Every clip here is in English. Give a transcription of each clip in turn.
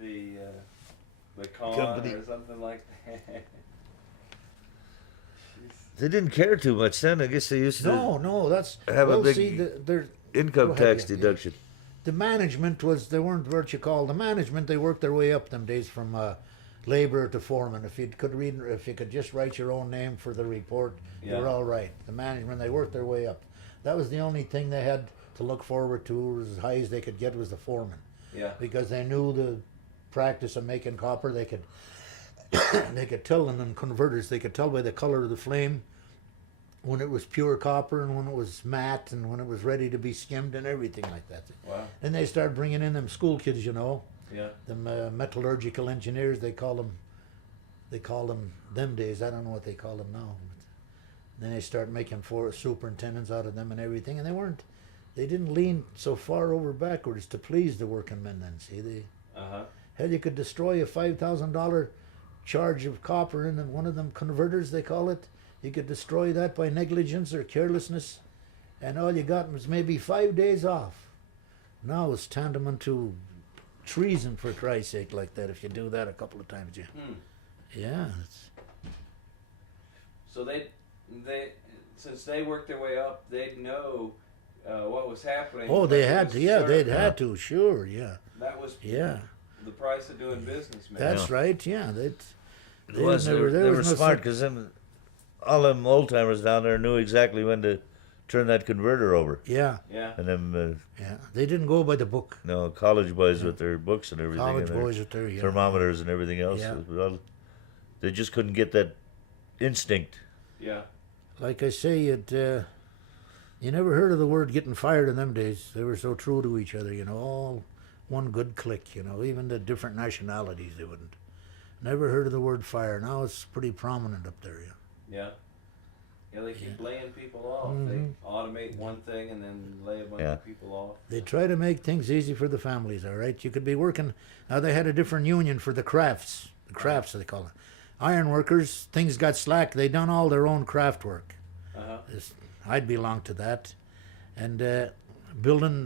the con Company. or something like that. They didn't care too much then. I guess they used No, that's to have a well. big See, go income ahead, tax yeah. deduction. The management was, they weren't what you call the management. They worked their way up them days from laborer to foreman. If you could read, if you could just write your own name for the report, you were all right. The management, they worked their way up. That was the only thing they had to look forward to, as high as they could get, was the foreman. Yeah. Because they knew the practice of making copper. They could they could tell in them converters. They could tell by the color of the flame when it was pure copper and when it was matte and when it was ready to be skimmed and everything like that. Wow. And they started bringing in them school kids, you know, Yeah. them metallurgical engineers. They call them them days. I don't know what they call them now. But then they start making superintendents out of them and everything. And they didn't lean so far over backwards to please the working men. Then see, hell, you could destroy a $5,000 charge of copper in one of them converters, they call it. You could destroy that by negligence or carelessness, and all you got was maybe 5 days off. Now it's tantamount to treason, for Christ's sake, like that. If you do that a couple of times, yeah. So they since they worked their way up, they'd know what was happening. Oh, they but it had was to. Yeah, they'd certain. had to. Sure, yeah. That was Yeah. the price of doing business, man. That's right. Yeah, They were smart because all them old timers down there knew exactly when to turn that converter over. Yeah, Yeah. And them yeah. They didn't go by the book. college boys with their books and everything, College and their boys with their thermometers and everything else. Yeah. They just couldn't get that instinct. Yeah. Like I say, you never heard of the word getting fired in them days. They were so true to each other, you know, all one good clique, you know, even the different nationalities, they wouldn't. Never heard of the word fire. Now it's pretty prominent up there, yeah. Yeah. Yeah, they keep laying people off. They automate one thing and then lay a bunch of people off. They try to make things easy for the families, all right? You could be working. Now, they had a different union for the crafts. The crafts, they call it. Iron workers, things got slack. They done all their own craft work. I'd belong to that. And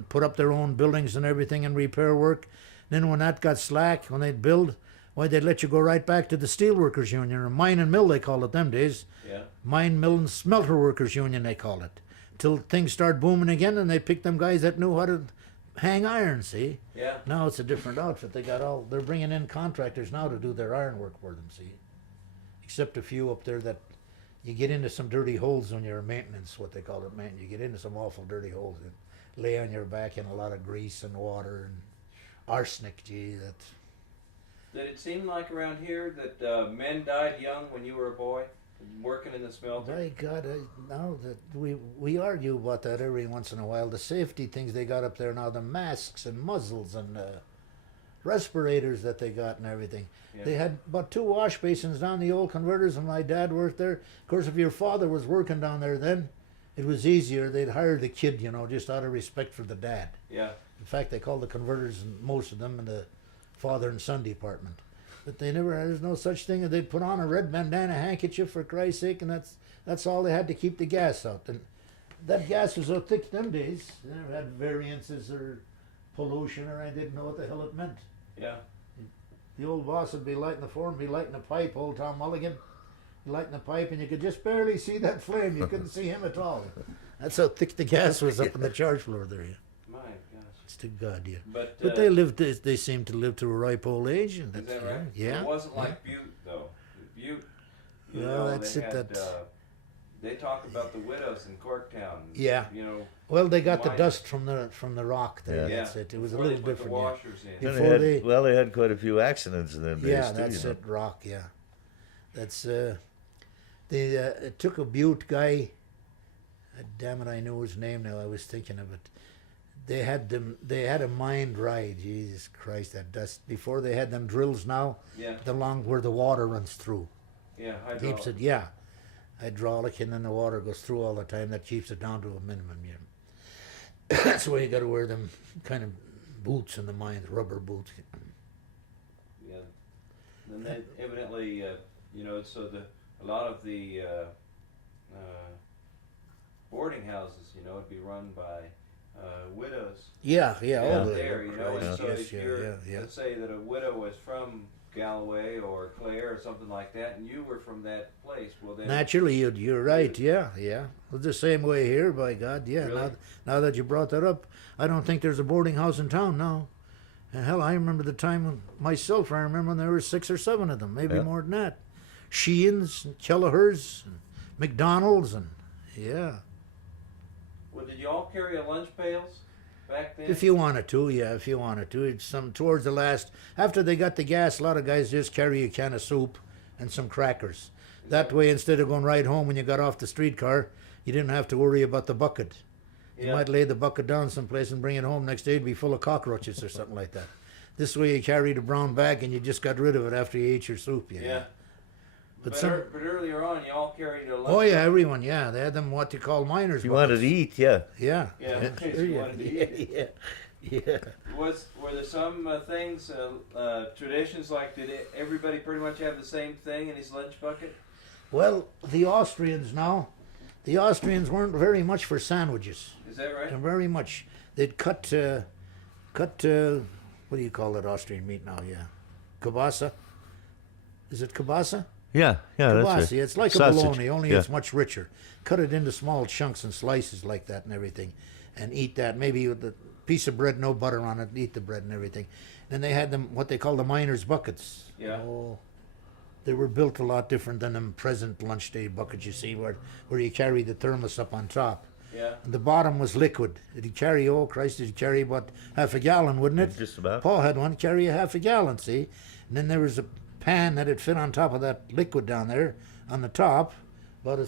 put up their own buildings and everything and repair work. Then when that got slack, when they'd build, why, they'd let you go right back to the Steelworkers Union, or Mine and Mill, they call it them days. Yeah. Mine, Mill, and Smelter Workers Union, they call it. Till things start booming again, and they pick them guys that knew how to hang iron, see? Yeah. Now it's a different outfit. They're bringing in contractors now to do their iron work for them, see? Except a few up there that you get into some dirty holes when you're maintenance, what they call it, man. You get into some awful dirty holes and lay on your back in a lot of grease and water and arsenic, gee, that's... Did it seem like around here that men died young when you were a boy, working in the smelter? My God, now that we argue about that every once in a while. The safety things they got up there now, the masks and muzzles and respirators that they got and everything. Yeah. They had about 2 wash basins down the old converters when my dad worked there. Of course, if your father was working down there then, it was easier. They'd hire the kid, you know, just out of respect for the dad. Yeah. In fact, they called the converters, most of them, in the father and son department. But there's no such thing. They'd put on a red bandana handkerchief, for Christ's sake, and that's all they had to keep the gas out. And that gas was so thick them days. They never had variances or pollution, or I didn't know what the hell it meant. Yeah. The old boss would be lighting the foreman, be lighting a pipe, old Tom Mulligan, lighting a pipe, and you could just barely see that flame. You couldn't see him at all. That's how thick the gas was up on the charge floor there. My gosh. It's to God, yeah. But they lived. They seemed to live to a ripe old age, and is that right? Yeah. It wasn't like Butte, though. Butte, Well, that's it. They talk about the widows in Corktown. Yeah. You know. Well, they got the Why? dust from the rock there. Yeah. That's it. It was Before a they little put the different. washers in. And Before they had quite a few accidents in them days Yeah, too. that's you know. it. Rock. Yeah. That's it took a Butte guy. Damn it! I know his name now. I was thinking of it. They had a mined ride. Jesus Christ, that dust. Before they had them drills now. Yeah. Along where the water runs through. Yeah. Keeps it. Yeah. Hydraulic, and then the water goes through all the time. That keeps it down to a minimum. Yeah. That's why you got to wear them kind of boots in the mines, rubber boots. Yeah. And then evidently, so a lot of the boarding houses, would be run by widows. Yeah, Out all there, you know. And so yes, if you're, yeah. let's say that a widow was from Galloway or Clare or something like that, and you were from that place, well then. Naturally, you're right. Yeah. Well, the same way here, by God. Yeah. Really? Now that you brought that up, I don't think there's a boarding house in town now. And hell, I remember the time when myself. I remember when there were 6 or 7 of them, maybe more than that. Sheehan's, and Kelleher's, and McDonald's, and yeah. Well, did you all carry a lunch pails back then? If you wanted to, yeah. If you wanted to, it's some towards the last. After they got the gas, a lot of guys just carry a can of soup and some crackers. That way, instead of going right home when you got off the streetcar, you didn't have to worry about the bucket. You might lay the bucket down someplace and bring it home next day. It'd be full of cockroaches or something like that. This way, you carried a brown bag and you just got rid of it after you ate your soup. Yeah. But But earlier on, you all carried a lunch. Oh yeah, everyone. Yeah, they had them what you call miners. You wanted to eat, yeah. Yeah. Yeah. In case you wanted to eat. Yeah. Were there some things, traditions like everybody pretty much have the same thing in his lunch bucket? Well, the Austrians weren't very much for sandwiches. Is that right? And very much. They'd cut, what do you call that Austrian meat now? Yeah, kielbasa. Is it kielbasa? Yeah, Kielbasa. that's right. It's like Sausage. a bologna, only Yeah. it's much richer. Cut it into small chunks and slices like that and everything, and eat that. Maybe with a piece of bread, no butter on it. Eat the bread and everything. And they had them what they call the miners' buckets. Yeah. Oh, they were built a lot different than them present lunch day buckets you see, where you carry the thermos up on top. Yeah. And the bottom was liquid. Did he carry? Oh Christ! Did he carry about half a gallon? Wouldn't it? Just about. Paul had one carry a half a gallon. See, and then there was a pan that had fit on top of that liquid down there on the top, but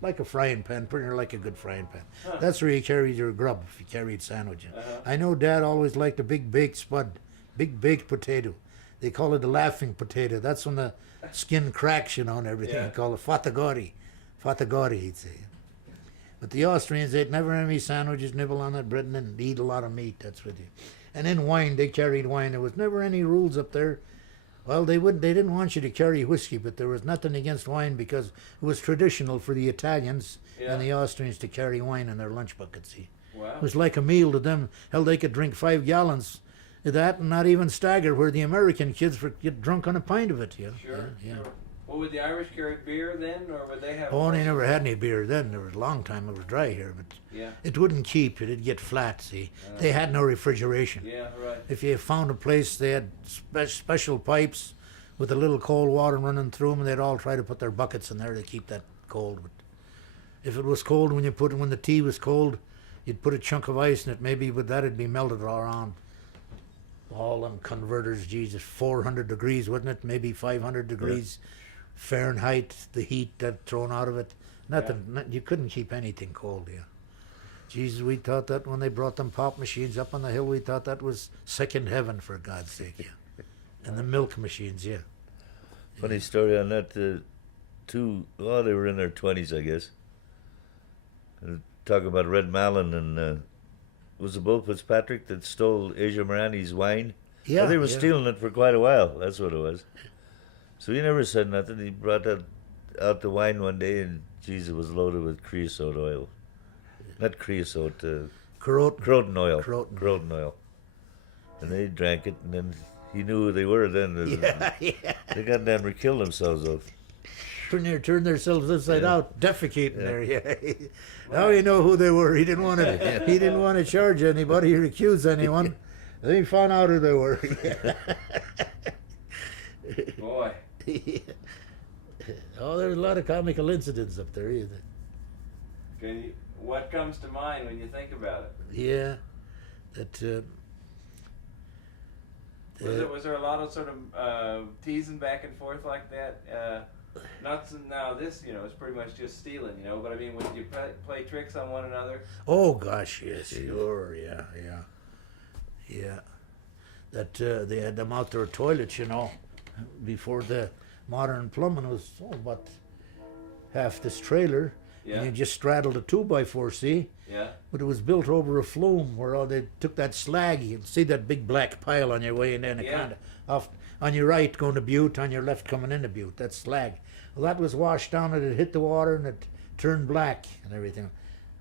like a frying pan, pretty near like a good frying pan. Huh. That's where you carried your grub if you carried sandwiches. I know Dad always liked a big baked spud, big baked potato. They call it a laughing potato. That's when the skin cracks, you know, and everything. Yeah. They call it fatagori. Fatagori, he'd say. But the Austrians, they'd never have any sandwiches, nibble on that bread, and then eat a lot of meat. That's what they. And then wine, they carried wine. There was never any rules up there. Well, they didn't want you to carry whiskey, but there was nothing against wine because it was traditional for the Italians Yeah. and the Austrians to carry wine in their lunch buckets. See, Wow. it was like a meal to them. Hell, they could drink 5 gallons of that and not even stagger, where the American kids get drunk on a pint of it. Yeah, Sure. yeah. Sure. Well, would the Irish carry beer then, or would they have? Oh, they never had any beer then. There was a long time it was dry here, but Yeah. it wouldn't keep. It'd get flat. See, they had no refrigeration. Yeah. Right. If you found a place, they had special pipes with a little cold water running through them, and they'd all try to put their buckets in there to keep that cold. But if it was cold when the tea was cold, you'd put a chunk of ice in it, maybe, but that'd be melted all around. All them converters, Jesus, 400 degrees, wouldn't it? Maybe 500 degrees Fahrenheit, the heat that thrown out of it. Nothing, you couldn't keep anything cold, yeah. Jesus, we thought that when they brought them pop machines up on the hill, we thought that was second heaven, for God's sake, yeah. And the milk machines, yeah. Funny story on that. They were in their 20s, I guess. Talk about Red Malin and was it Bull Fitzpatrick that stole Asia Morani's wine? Yeah, They were yeah. stealing it for quite a while. That's what it was. So he never said nothing. He brought out the wine one day, and Jesus, it was loaded with creosote oil. Not creosote, croton oil. Croton. Oil. And they drank it, and then he knew who they were then. Yeah. They got down and killed themselves, though. Turn themselves inside out, defecating there. Yeah. Now you know who they were. He didn't want to. He didn't want to charge anybody or accuse anyone. They found out who they were. Boy. Oh, there's a lot of comical incidents up there. What comes to mind when you think about it? Yeah, that. Was there a lot of sort of teasing back and forth like that? Now this, it's pretty much just stealing, but I mean, would you play tricks on one another? Oh gosh, yes, sure, yeah. That they had them outdoor toilets, before the modern plumbing was about half this trailer, Yeah. and you just straddled a 2x4, see? Yeah. But it was built over a flume where they took that slag. You can see that big black pile on your way in Anaconda. Off on your right going to Butte, on your left coming into Butte. That's slag. Well, that was washed down and it hit the water and it turned black and everything.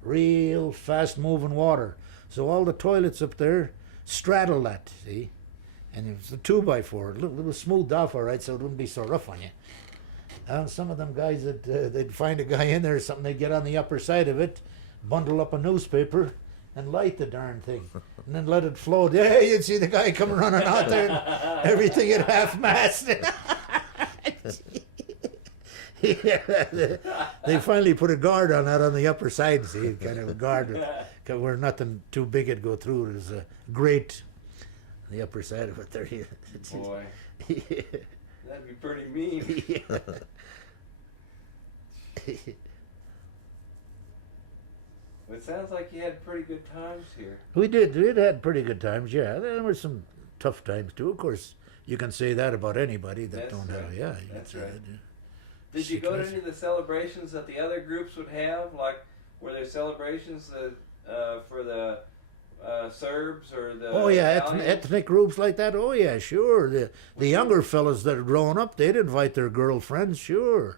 real fast moving water. So all the toilets up there straddle that, see? And it was a 2x4. It was smoothed off all right, so it wouldn't be so rough on you. And some of them guys that they'd find a guy in there or something, they'd get on the upper side of it, bundle up a newspaper, and light the darn thing, and then let it float. Yeah, you'd see the guy coming running out there, and everything at half mast. Yeah, they finally put a guard on that on the upper side, see, kind of a guard where nothing too big would go through. It was a grate on the upper side of it there. Boy, Yeah. that'd be pretty mean. Yeah. It sounds like you had pretty good times here. We did. We had pretty good times. Yeah, there were some tough times too. Of course, you can say that about anybody that That's don't right. have. Yeah, you can That's say right. that, yeah. Did you go to Situation. any of the celebrations that the other groups would have? Like, were there celebrations for the Serbs or the Oh yeah, Italians? ethnic groups like that. Oh yeah, sure. The younger fellas that had grown up, they'd invite their girlfriends. Sure.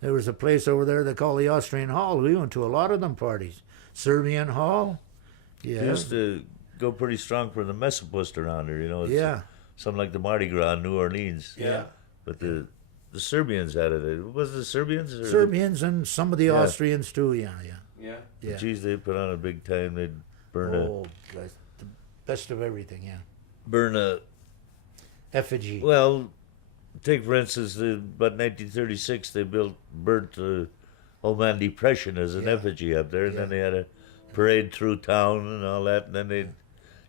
There was a place over there they call the Austrian Hall. We went to a lot of them parties. Serbian Hall. Yeah. They used to go pretty strong for the Messapust around here, you know. It's Yeah. something like the Mardi Gras in New Orleans. Yeah. But the Serbians had it. Was it the Serbians? Or Serbians and some of the Yeah. Austrians too. Yeah, yeah, Yeah. yeah. Geez, they put on a big time. They'd Oh, guys, the best of everything. Yeah. burn a. Effigy. Well, take for instance, about 1936, they burnt the Old Man Depression as an Yeah. effigy up there, and Yeah. then they had a parade through town and all that, and then they'd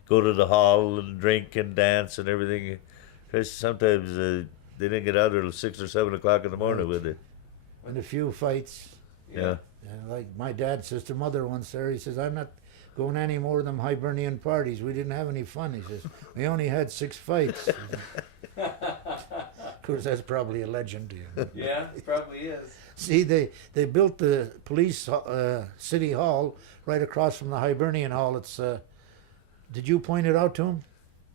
go to the hall and drink and dance and everything. 'Cause sometimes they didn't get out there till 6 or 7 o'clock in the morning with it. And a few fights. Yeah. And like my dad says to mother once there, he says, I'm not going to any more of them Hibernian parties. We didn't have any fun. He says, we only had 6 fights. Of course, that's probably a legend. Yeah, it probably is. See, they built the police city hall right across from the Hibernian Hall. It's did you point it out to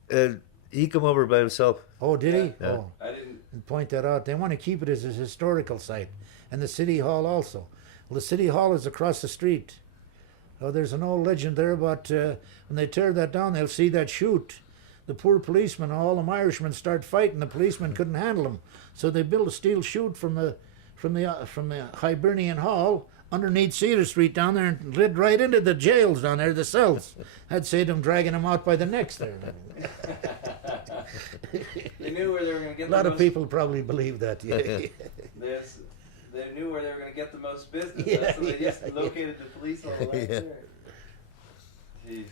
him? He come over by himself. Oh, did he? Yeah. Oh, I didn't. and point that out. They want to keep it as a historical site, and the city hall also. Well, the city hall is across the street. Oh, there's an old legend there about when they tear that down, they'll see that chute. The poor policemen, all them Irishmen start fighting. The policemen couldn't handle them, so they built a steel chute from the Hibernian Hall underneath Cedar Street down there and led right into the jails down there, the cells. I'd say them dragging them out by the necks there. They knew where they were going to get A lot the of most, people probably believe that. Yeah. They knew where they were going to get the most business, Yeah, so they just yeah, located the police hall right Yeah. there. Jeez.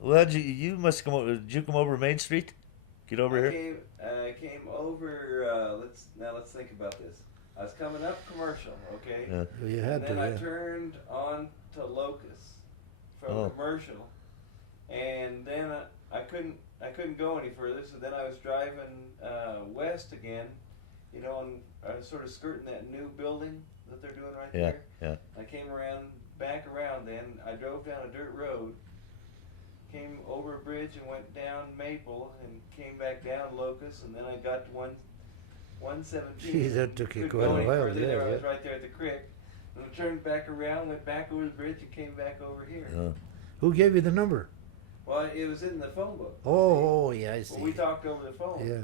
Well, you must come over. Did you come over Main Street? Get over here. I came over. Let's think about this. I was coming up Commercial, okay, Yeah. Well, you had and to, then I yeah. turned on to Locust from Oh. Commercial, and then I couldn't go any further. So then I was driving west again, you know, and I was sort of skirting that new building that they're doing right Yeah, there. yeah. I came back around. Then I drove down a dirt road, came over a bridge and went down Maple, and came back down Locust, and then I got to 117. Gee, that took you Couldn't quite go a any while, further yeah, there. I yeah. was right there at the creek, and I turned back around, went back over the bridge, and came back over here. Yeah. Who gave you the number? Well, it was in the phone book. Oh, yeah, I see. Well, we talked over the phone. Yeah.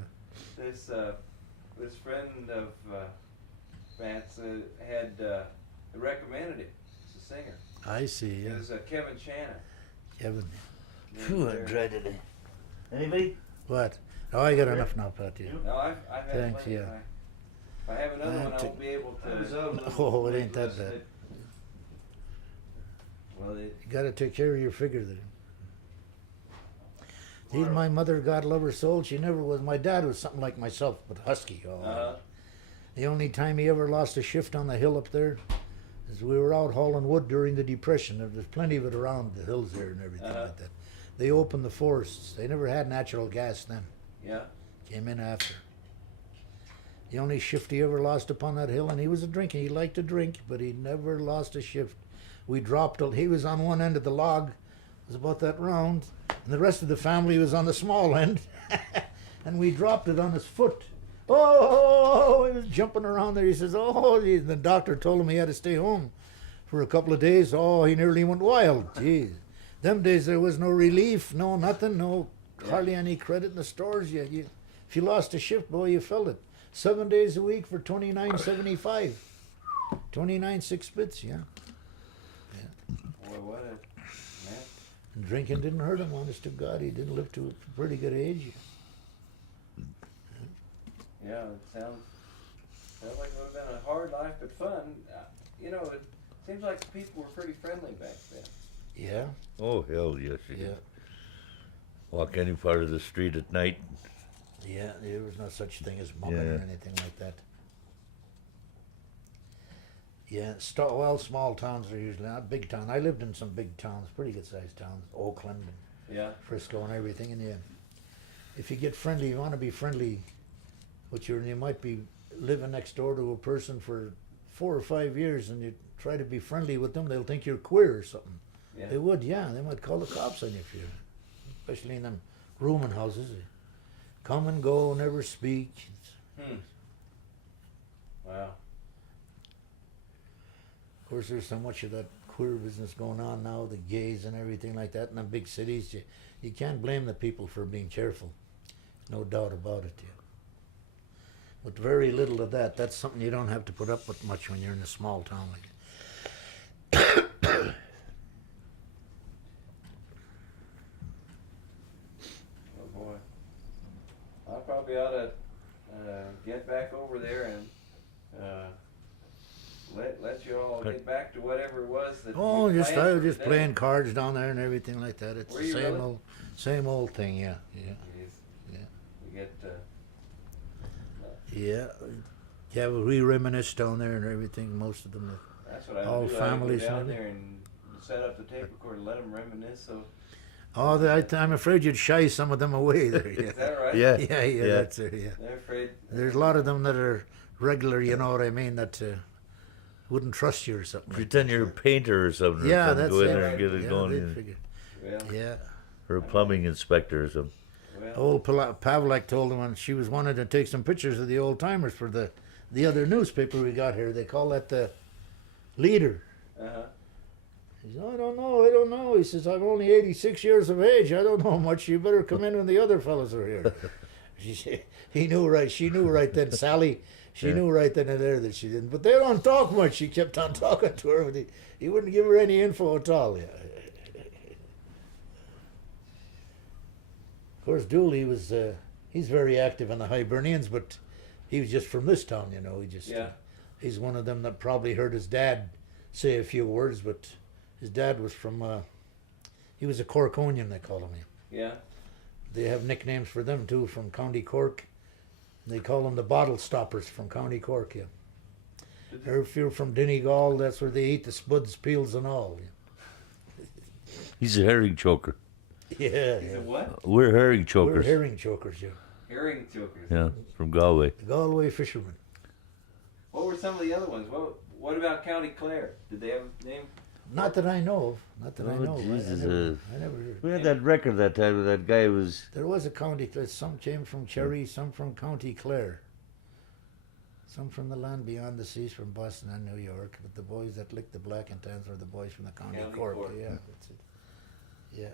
This friend of Matt's had recommended him. He's a singer. I see, yeah. It was Kevin Shannon. Kevin. Phew, I'm dry today. Anybody? What? Oh, I got enough now, Pat. Yeah. No, I've had Thanks, plenty. yeah. If I have another I one, I took- won't be able to. Oh, it ain't that bad. Well, You got to take care of your figure there. Even my mother, God love her soul, she never was. My dad was something like myself, but husky. Oh. The only time he ever lost a shift on the hill up there is we were out hauling wood during the Depression. There was plenty of it around the hills there and everything like that. They opened the forests. They never had natural gas then. yeah. Came in after. The only shift he ever lost upon that hill, and he was a drinker. He liked to drink, but he never lost a shift. We dropped. He was on one end of the log. It was about that round, and the rest of the family was on the small end. And we dropped it on his foot. Oh, he was jumping around there. He says, oh, the doctor told him he had to stay home for a couple of days. Oh, he nearly went wild. Jeez. Them days there was no relief, no nothing, no hardly any credit in the stores yet. If you lost a shift, boy, you felt it. 7 days a week for $29.75. 29 6 bits, yeah. Boy, what a man. And drinking didn't hurt him, honest to God. He didn't live to a pretty good age. Yeah, it sounds like it would have been a hard life, but fun. It seems like the people were pretty friendly back then. Yeah. Oh, hell yes. You Yeah. could walk any part of the street at night. Yeah, there was no such thing as mugging Yeah. or anything like that. Yeah, small towns are usually not big town. I lived in some big towns, pretty good sized towns, Oakland and Yeah. Frisco and everything. And yeah, if you get friendly, you want to be friendly with you might be living next door to a person for 4 or 5 years, and you try to be friendly with them, they'll think you're queer or something. Yeah. They would, yeah. They might call the cops on you if you, especially in them rooming houses. They come and go, never speak. Wow. Of course, there's so much of that queer business going on now, the gays and everything like that in the big cities. You can't blame the people for being careful. No doubt about it. Yeah. But very little of that. That's something you don't have to put up with much when you're in a small town like Oh boy. I probably ought to get back over there and let you all get back to whatever it was that. Oh, you I planned was for just today. playing cards down there and everything like that. It's Were the you same really? same old thing. Yeah, yeah, Jeez. yeah, We get. yeah. Yeah, we reminisce down there and everything. Most of them. That's what I All would do. families I would and go down there and set up the tape recorder, let them reminisce. So Oh, I'm afraid you'd shy some of them away there. Yeah, is that right? Yeah. yeah, that's it. Yeah. They're afraid. There's a lot of them that are regular, you know what I mean, that wouldn't trust you or something. like Pretend you're a painter or something. Yeah, or something. that's Go in it. there and get it Yeah, going. they'd Yeah. figure. Well, Yeah. Or a plumbing inspector or something. well. Old Pavlak told him when she was wanted to take some pictures of the old timers for the other newspaper we got here. They call that the Leader. Uh-huh. He said, I don't know. He says, I'm only 86 years of age. I don't know much. You better come in when the other fellows are here. He knew right. She knew right then. Sally, she Yeah. knew right then and there that she didn't. But they don't talk much. She kept on talking to her. But he wouldn't give her any info at all. Yeah. Of course, Dooley was, he's very active in the Hibernians, but he was just from this town, you know. Yeah. He's one of them that probably heard his dad say a few words, but his dad was from, he was a Corkonian, they call him. Yeah. They have nicknames for them too, from County Cork. They call them the bottle stoppers from County Cork, yeah. Or if you're from Donegal, that's where they eat the spuds, peels and all. He's a herring choker. Yeah, He's yeah. a what? We're herring We're chokers. herring chokers, yeah. Herring chokers. Yeah, from Galway. The Galway fishermen. What were some of the other ones? What about County Clare? Did they have a name? Not that I know of. Not that I Oh, know of. Jesus, I never heard. We had that record that time where that guy was. There was a county. Some came from Cherry, some from County Clare. Some from the land beyond the seas, from Boston and New York. But the boys that licked the black and tans were the boys from the County Cork. Yeah, that's it. Yeah.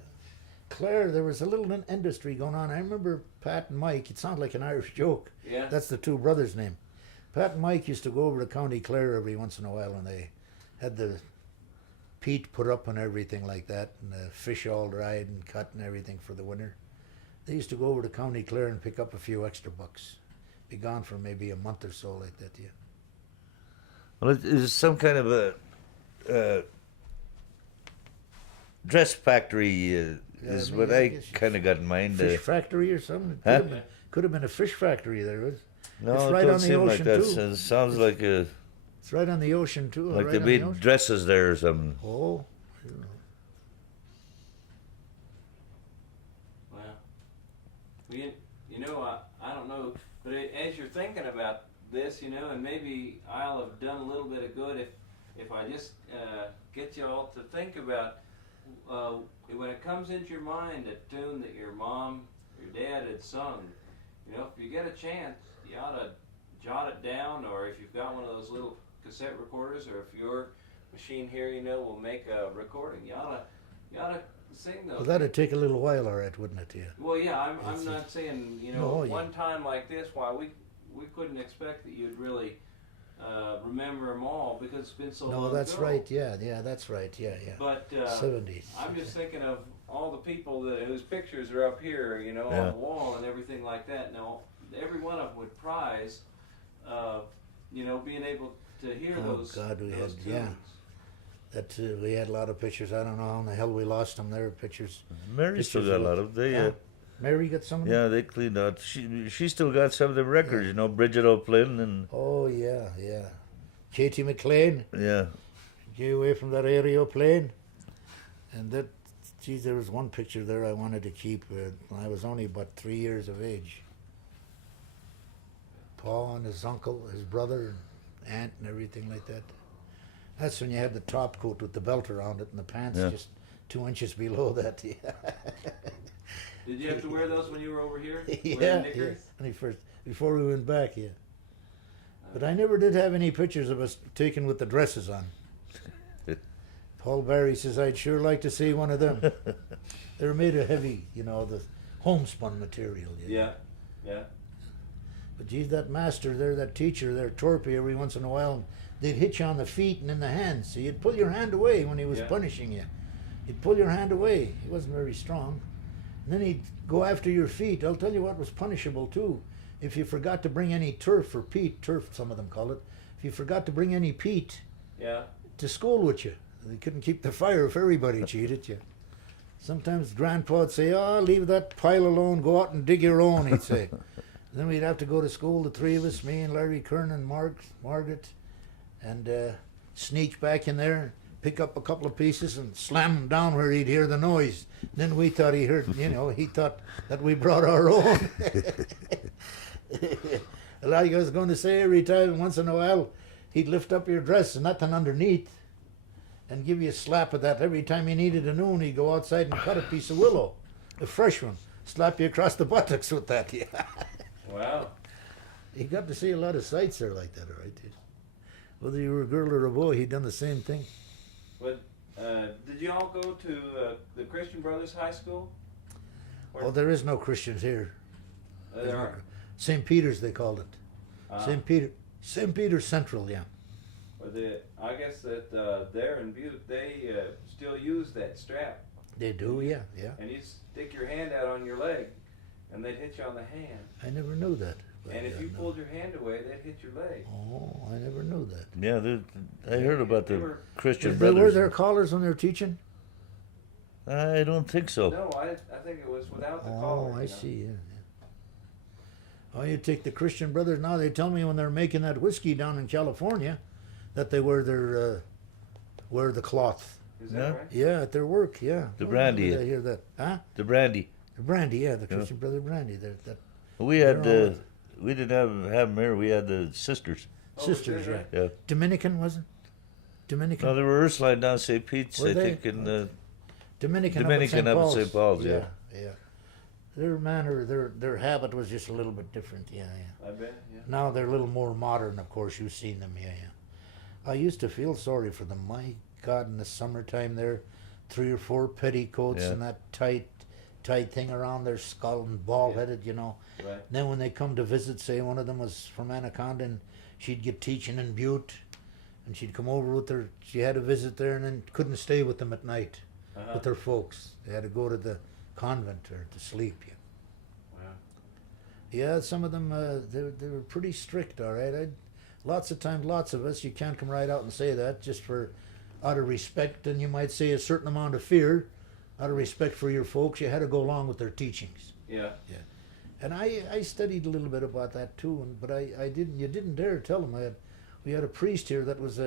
Clare, there was a little industry going on. I remember Pat and Mike. It sounds like an Irish joke. Yeah. That's the two brothers' name. Pat and Mike used to go over to County Clare every once in a while, and they had the peat put up and everything like that, and the fish all dried and cut and everything for the winter. They used to go over to County Clare and pick up a few extra bucks. Be gone for maybe a month or so like that, yeah. Well, it was some kind of a dress factory. Is maybe what I I guess kind of got in mind. Fish factory or something. Huh? Could have been a fish factory there. No, It's it right don't on the seem like ocean, that. too. It sounds like a It's right on the ocean too. like right they on made the ocean. dresses there or something. Oh, I don't know. Wow. Well, you know, I don't know, but as you're thinking about this, you know, and maybe I'll have done a little bit of good if I just get you all to think about when it comes into your mind a tune that your mom, your dad had sung. You know, if you get a chance, you ought to jot it down, or if you've got one of those little cassette recorders, or if your machine here, you know, will make a recording. You oughta sing those. Well, that'd take a little while, all right, wouldn't it? Yeah. Well, yeah, I'm not saying, you know, No, yeah. one time like this, why we couldn't expect that you'd really remember them all because it's been so long No, that's ago. right. Yeah, that's right. Yeah. But 70s. I'm just thinking of all the people whose pictures are up here, you know, Yeah. on the wall and everything like that. Now, every one of them would prize, you know, being able to hear Oh, those. God, we those had- tunes. yeah. That we had a lot of pictures. I don't know how in the hell we lost them. There were pictures. Mary still Pictures got a of- lot of them. They, Huh? Mary got some of them. yeah, they cleaned out. She still got some of the records, Yeah. you know, Bridget O'Flynn and Oh yeah. Katie McLean. yeah. Get away from that aeroplane. And that, geez, there was one picture there I wanted to keep when I was only about 3 years of age. Paul and his uncle, his brother, and aunt, and everything like that. That's when you had the top coat with the belt around it, and the pants Yeah. just 2 inches below that. Did you have to wear those when you were over here? Yeah, Wearing yeah. knickers? When he first, before we went back, yeah. But I never did have any pictures of us taken with the dresses on. Paul Barry says, I'd sure like to see one of them. They were made of heavy, you know, the homespun material. You know. Yeah. But geez, that master there, that teacher there, torpy every once in a while, and they'd hit you on the feet and in the hands. So you'd pull your hand away when he was Yeah. punishing you. He'd pull your hand away. He wasn't very strong. And then he'd go after your feet. I'll tell you what was punishable too. If you forgot to bring any turf or peat, turf some of them call it, if you forgot to bring any peat Yeah. to school with you, they couldn't keep the fire if everybody cheated you. Sometimes Grandpa would say, oh, leave that pile alone, go out and dig your own, he'd say. Then we'd have to go to school, the three of us, me and Larry Kern and Margaret, and sneak back in there, pick up a couple of pieces and slam them down where he'd hear the noise. Then we thought he heard, you know, he thought that we brought our own. Like I was going to say, every time, once in a while, he'd lift up your dress and nothing underneath and give you a slap of that. Every time he needed a new one, he'd go outside and cut a piece of willow, a fresh one, slap you across the buttocks with that. Yeah. Wow. You got to see a lot of sights there like that, all right? Whether you were a girl or a boy, he'd done the same thing. But did you all go to the Christian Brothers High School? Or- Oh, there is no Christians here. there are. St. Peter's, they called it. St. Peter's Central, yeah. But I guess that there in Butte, they still use that strap. They do, yeah. And you stick your hand out on your leg, and they'd hit you on the hand. I never knew that. But, And if you no. pulled your hand away, they'd hit your leg. Oh, I never knew that. Yeah, I heard about They the were- Christian They were Brothers. their collars when they were teaching? I don't think so. No, I think it was without the Oh, collar. I you know. see, yeah. Oh, you take the Christian Brothers now. They tell me when they're making that whiskey down in California, that they wear the cloth. Is that Yeah. right? Yeah, at their work. Yeah. The Oh, brandy. did I hear that? Huh? The brandy. The brandy. Yeah, the Christian Brother brandy. That We had They're all- we didn't have them here. We had the sisters. Oh, sisters, is that yeah. right? Yeah. Dominican was it? Dominican. No, they were Ursuline down St. Pete's, Were I they? think, in Dominican Dominican up up at at St. St. Paul's, yeah. Yeah. Their manner, their habit was just a little bit different. Yeah. I bet, yeah. Now they're a little more modern, of course. You've seen them, yeah. I used to feel sorry for them. My God, in the summertime, there, 3 or 4 petticoats Yeah. and that tight thing around their skull and bald-headed, you know. Right. Then when they come to visit, say one of them was from Anaconda, and she'd get teaching in Butte, and she'd come over with her. She had a visit there, and then couldn't stay with them at night Uh-huh. with their folks. They had to go to the convent or to sleep. Yeah. Wow. Yeah, some of them, they were pretty strict, all right. Lots of times, lots of us, you can't come right out and say that just for, out of respect, and you might say a certain amount of fear, out of respect for your folks, you had to go along with their teachings. Yeah. And I studied a little bit about that too, but you didn't dare tell them. We had a priest here that was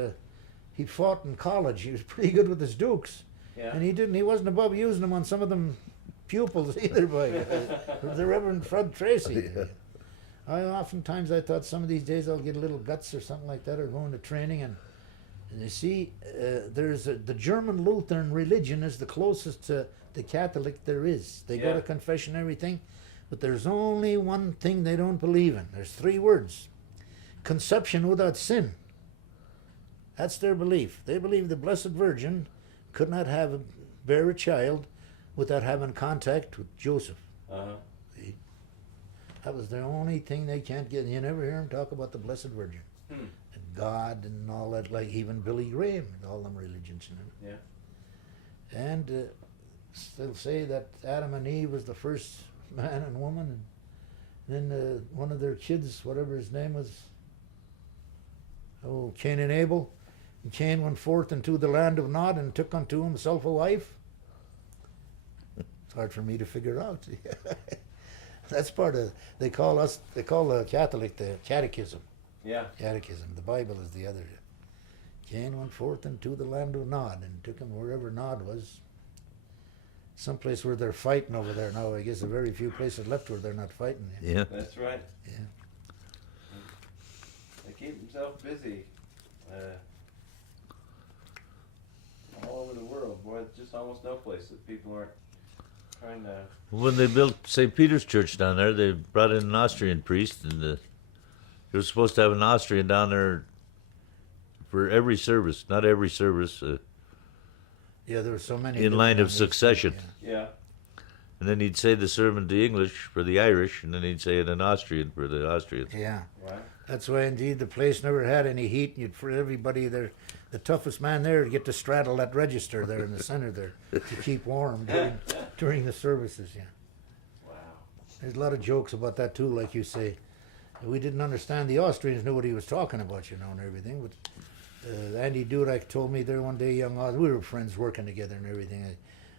he fought in college. He was pretty good with his dukes. Yeah. And he wasn't above using them on some of them pupils either, by the Reverend Fred Tracy. Yeah. Oftentimes I thought some of these days I'll get a little guts or something like that, or go into training. And you see, the German Lutheran religion is the closest to the Catholic there is. They go Yeah. to confession and everything, but there's only one thing they don't believe in. There's 3 words: conception without sin. That's their belief. They believe the Blessed Virgin could not bear a child without having contact with Joseph. Uh-huh. See? That was the only thing they can't get. You never hear them talk about the Blessed Virgin Hmm. and God and all that, like even Billy Graham and all them religions. You know? Yeah. And they'll say that Adam and Eve was the first man and woman, and then one of their kids, whatever his name was, Cain and Abel. And Cain went forth into the land of Nod and took unto himself a wife. It's hard for me to figure out. That's part of, they call the Catholic the catechism. Yeah. Catechism. The Bible is the other. Cain went forth into the land of Nod and took him wherever Nod was. Someplace where they're fighting over there now. I guess there are very few places left where they're not fighting. Yeah. That's right. Yeah. They keep themselves busy all over the world. Boy, it's just almost no place that people aren't trying to... When they built St. Peter's Church down there, they brought in an Austrian priest, and they were supposed to have an Austrian down there for every service. Not every service. Yeah, there were so many. In line of succession. Yeah. And then he'd say the sermon to English for the Irish, and then he'd say it in Austrian for the Austrians. Yeah. Right. That's why, indeed, the place never had any heat. And for everybody there, the toughest man there would get to straddle that register there in the center there to keep warm during the services. Yeah. Wow. There's a lot of jokes about that too, like you say. We didn't understand. The Austrians knew what he was talking about, you know, and everything. But Andy Dudek told me there one day, young Oz, we were friends working together and everything.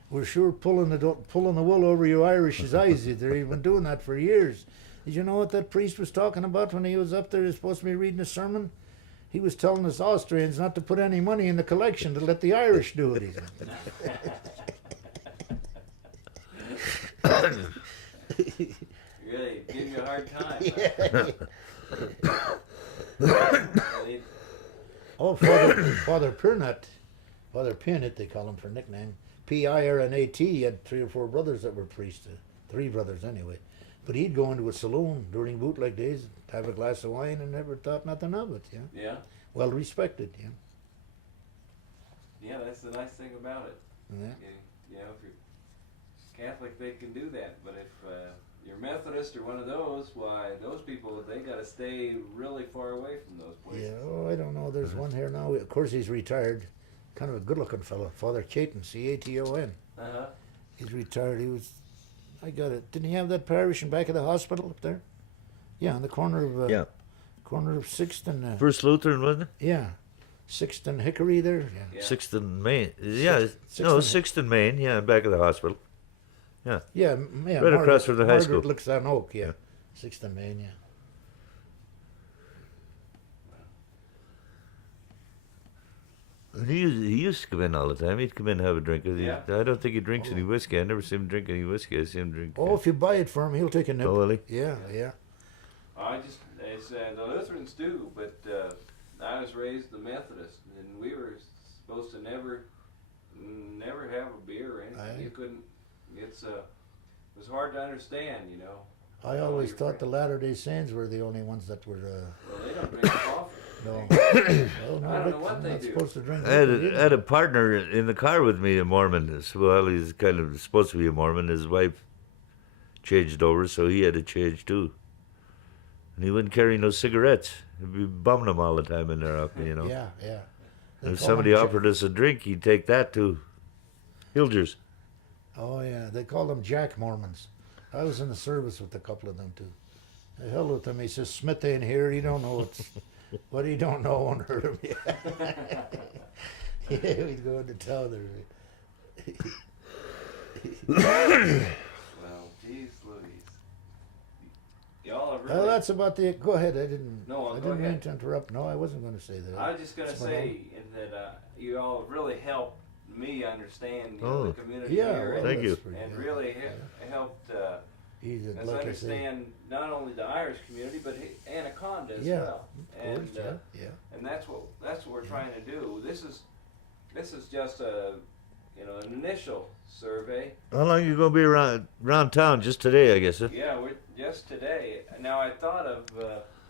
We're sure pulling the wool over you Irish's eyes. They've been doing that for years. Did you know what that priest was talking about when he was up there? He was supposed to be reading a sermon. He was telling us Austrians not to put any money in the collection, to let the Irish do it. He said. Really, give you a hard time. Yeah. Oh, Father Pirnat, Father Pinnat, they call him for nickname. Pirnat. He had 3 or 4 brothers that were priests. 3 brothers anyway. But he'd go into a saloon during bootleg days, have a glass of wine, and never thought nothing of it. Yeah. Yeah. Well respected. Yeah. Yeah, that's the nice thing about it. Yeah. You know, if you're Catholic, they can do that. But if you're Methodist or one of those, why, those people, they got to stay really far away from those places. Yeah. Oh, I don't know. There's one here now. Of course, he's retired. Kind of a good-looking fellow, Father Caton, Caton. Uh-huh. He's retired. He was. I got it. Didn't he have that parish in back of the hospital up there? Yeah, on the corner of Yeah. corner of 6th and First Lutheran, wasn't it? yeah, 6th and Hickory there. Yeah. Yeah. 6th and Main. Yeah, Sixth no, and- 6th and Main, yeah, back of the hospital. Yeah, yeah. Right across from the high school. Margaret looks on Oak. Yeah, 6th and Main. Yeah. And he used to come in all the time. He'd come in and have a drink. Yeah. I don't think he drinks any whiskey. I never see him drink any whiskey. I see him drink. Oh, if you buy it for him, he'll take a nip. Oh, will he? Yeah, yeah. It's the Lutherans do, but I was raised the Methodist, and we were supposed to never have a beer or anything. Aye. You couldn't. It was hard to understand, you know. I always thought the Latter-day Saints were the only ones that were. Well, they don't drink coffee. No. Well, no, I don't know Rick, what I'm they not do. supposed to drink. I had liquor a, I had either. a partner in the car with me, a Mormon. Well, he's kind of supposed to be a Mormon. His wife changed over, so he had to change too. And he wouldn't carry no cigarettes. He'd be bumming them all the time in there, you know. Yeah, yeah. They And if call somebody them offered us a drink, he'd take that too. Hilgers. Oh yeah, they call them Jack Mormons. I was in the service with a couple of them too. I held with him. He says, "Smith ain't here. He don't know what he don't know won't hurt him." Yeah, we'd go into town there. Well, geez Louise. Y'all have really... Well, that's about the. Go ahead. I didn't No, go mean ahead. to interrupt. No, I wasn't going to say that. I was just going to That's what say that you all have really helped me understand the community Yeah, here. well, Thank that's you. pretty And good. really helped He's us like I say. understand not only the Irish community but Anaconda as Yeah, well. Of And course, yeah. and that's what we're trying to do. This is just an initial survey. How long you gonna be around town? Just today, I guess. Huh? Yeah, we're just today. Now I thought of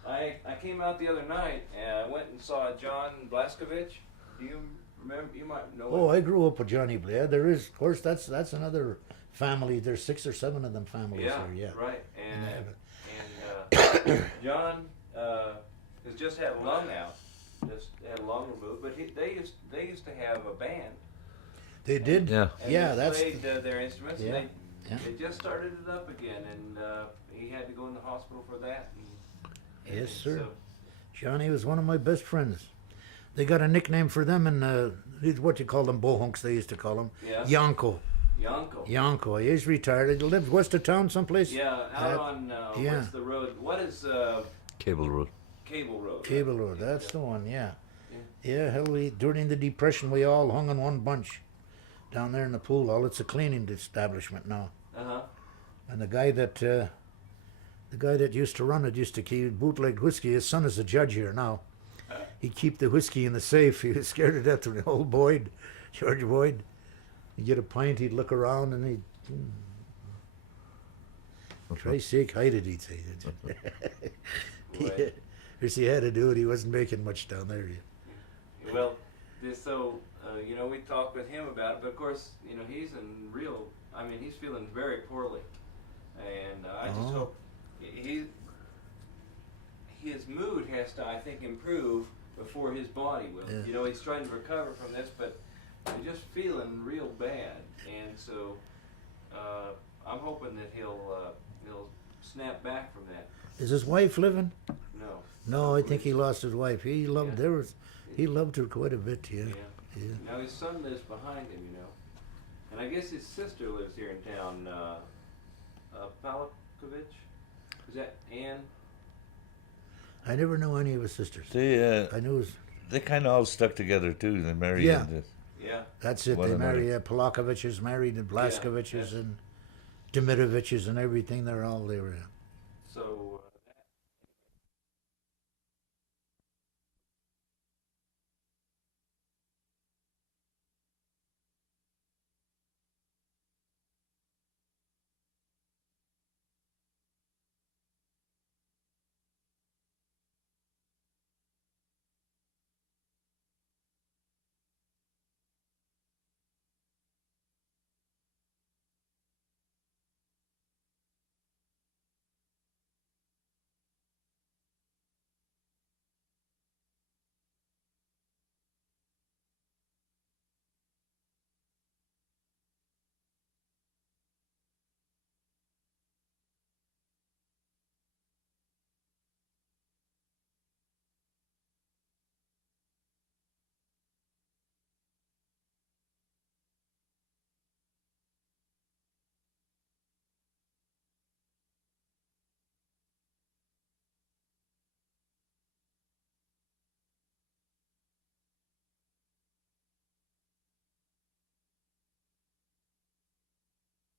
I came out the other night and I went and saw John Blaskovich. Do you remember? You might know. Oh, him. I grew up with Johnny Blair. There is, of course, that's another family. There's 6 or 7 of them families Yeah, here. Yeah. right. And they And John has just had a lung out, just had a lung removed. But they used to have a band. They did. Yeah. And Yeah, they that's. played their instruments. Yeah, And yeah. they just started it up again, and he had to go in the hospital for that. And Yes, sir. So, Johnny was one of my best friends. They got a nickname for them, and what you call them, bohunks. They used to call them. yeah. Yanko. Yanko. Yanko. He's retired. He lives west of town, someplace. Yeah, out on yeah. what's the road? What is Cable road. Cable Road? Cable right? Road. That's the one. Yeah. Yeah. Yeah. Hell, during the Depression, we all hung in one bunch down there in the pool hall. It's a cleaning establishment now. Uh-huh. And the guy that used to run it used to keep bootlegged whiskey. His son is a judge here now. He'd keep the whiskey in the safe. He was scared to death of the old Boyd, George Boyd. He'd get a pint, he'd look around, and he'd... Christ's sake, hide it, he'd say. Right. If he had to do it, he wasn't making much down there. Well, we talked with him about it, but of course, he's he's feeling very poorly. And I just Oh. hope his mood has to, I think, improve before his body will. Yeah. He's trying to recover from this, but he's just feeling real bad. And so I'm hoping that he'll snap back from that. Is his wife living? No. No, I think he lost his wife. He loved Yeah. he loved her quite a bit. Yeah. Yeah. Now his son lives behind him, and I guess his sister lives here in town. Palakovich, is that Ann? I never knew any of his sisters. They I knew his. they kind of all stuck together too. They married. Yeah. Yeah. That's it. One They another. married Polakovich is married, and Blaskoviches yeah. and Dimitroviches and everything. They're all there. So